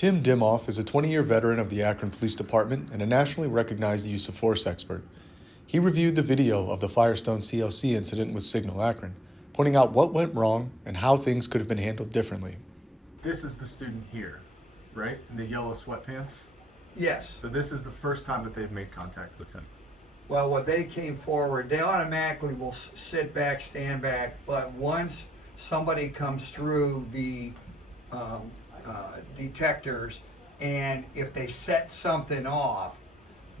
Tim Dimoff is a 20-year veteran of the Akron Police Department and a nationally recognized use of force expert. He reviewed the video of the Firestone CLC incident with Signal Akron, pointing out what went wrong and how things could have been handled differently. This is the student here, right? In the yellow sweatpants? Yes. So this is the first time that they've made contact with him. Well, when they came forward, they automatically will sit back, stand back, but once somebody comes through the detectors, and if they set something off,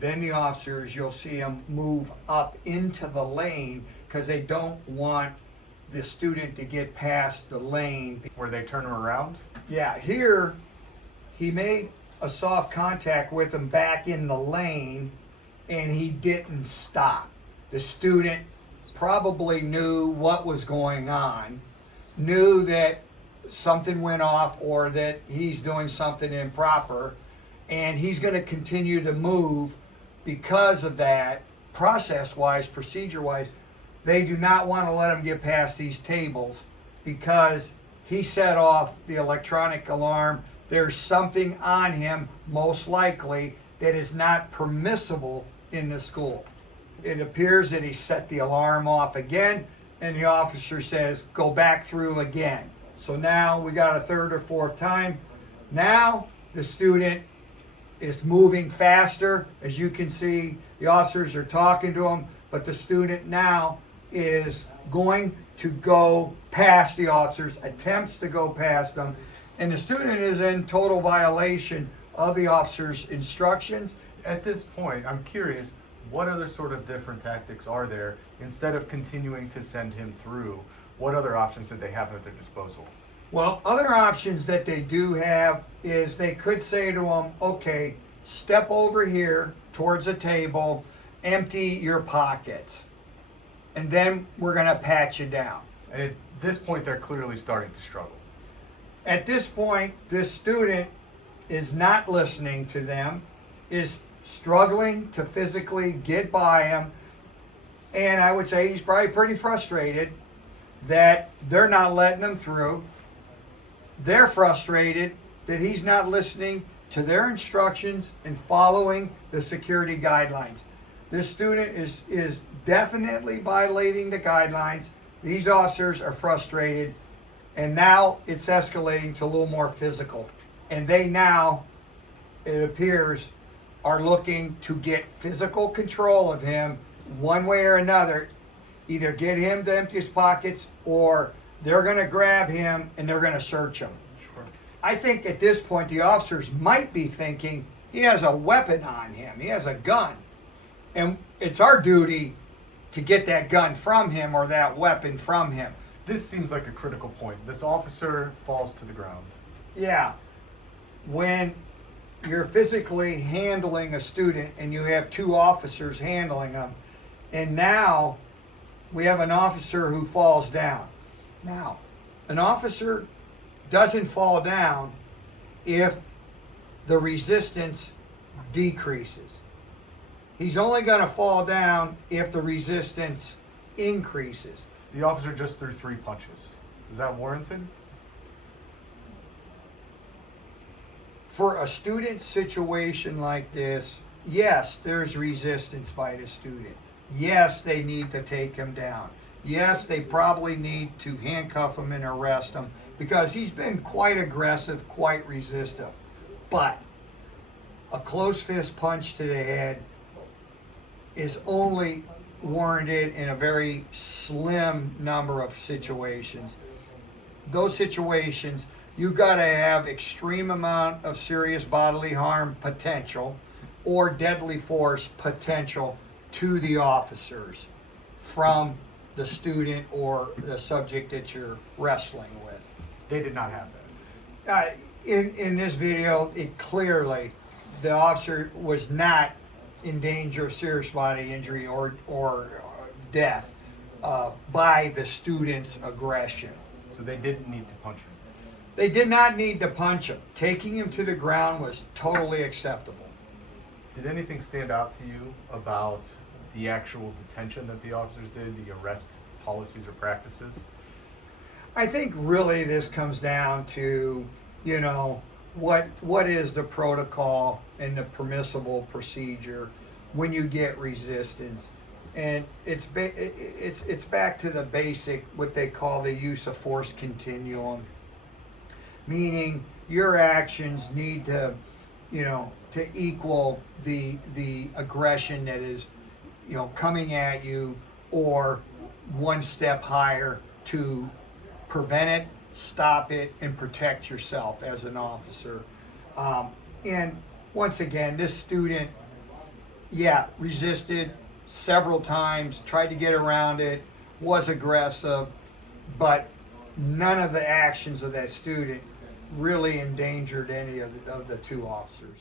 then the officers, you'll see them move up into the lane because they don't want the student to get past the lane. Where they turn him around? Yeah, here he made a soft contact with him back in the lane, and he didn't stop. The student probably knew what was going on, knew that something went off or that he's doing something improper, and he's going to continue to move. Because of that, process-wise, procedure-wise, they do not want to let him get past these tables because he set off the electronic alarm. There's something on him, most likely, that is not permissible in the school. It appears that he set the alarm off again, and the officer says, go back through again. So now we got a third or fourth time. Now the student is moving faster. As you can see, the officers are talking to him, but the student now is going to go past the officers, attempts to go past them, and the student is in total violation of the officer's instructions. At this point, I'm curious, what other sort of different tactics are there? Instead of continuing to send him through, what other options did they have at their disposal? Well, other options that they do have is they could say to him, okay, step over here towards a table, empty your pockets, and then we're going to pat you down. And at this point, they're clearly starting to struggle. At this point, this student is not listening to them, is struggling to physically get by him, and I would say he's probably pretty frustrated that they're not letting him through. They're frustrated that he's not listening to their instructions and following the security guidelines. This student is definitely violating the guidelines. These officers are frustrated, and now it's escalating to a little more physical. And they now, it appears, are looking to get physical control of him one way or another, either get him to empty his pockets or they're going to grab him and they're going to search him. Sure. I think at this point the officers might be thinking he has a weapon on him, he has a gun, and it's our duty to get that gun from him or that weapon from him. This seems like a critical point. This officer falls to the ground. Yeah, when you're physically handling a student and you have two officers handling them, and now we have an officer who falls down. Now, an officer doesn't fall down if the resistance decreases. He's only going to fall down if the resistance increases. The officer just threw 3 punches. Is that warranted? For a student situation like this, yes, there's resistance by the student. Yes, they need to take him down. Yes, they probably need to handcuff him and arrest him because he's been quite aggressive, quite resistive. But a close fist punch to the head is only warranted in a very slim number of situations. Those situations, you've got to have extreme amount of serious bodily harm potential or deadly force potential to the officers from the student or the subject that you're wrestling with. They did not have that. In this video, it clearly, the officer was not in danger of serious bodily injury or death by the student's aggression. So they didn't need to punch him. They did not need to punch him. Taking him to the ground was totally acceptable. Did anything stand out to you about the actual detention that the officers did, the arrest policies or practices? I think really this comes down to, what is the protocol and the permissible procedure when you get resistance. And it's back to the basic, what they call the use of force continuum, meaning your actions need to, to equal the aggression that is, coming at you, or one step higher to prevent it, stop it, and protect yourself as an officer. And once again, this student, resisted several times, tried to get around it, was aggressive, but none of the actions of that student really endangered any of the two officers.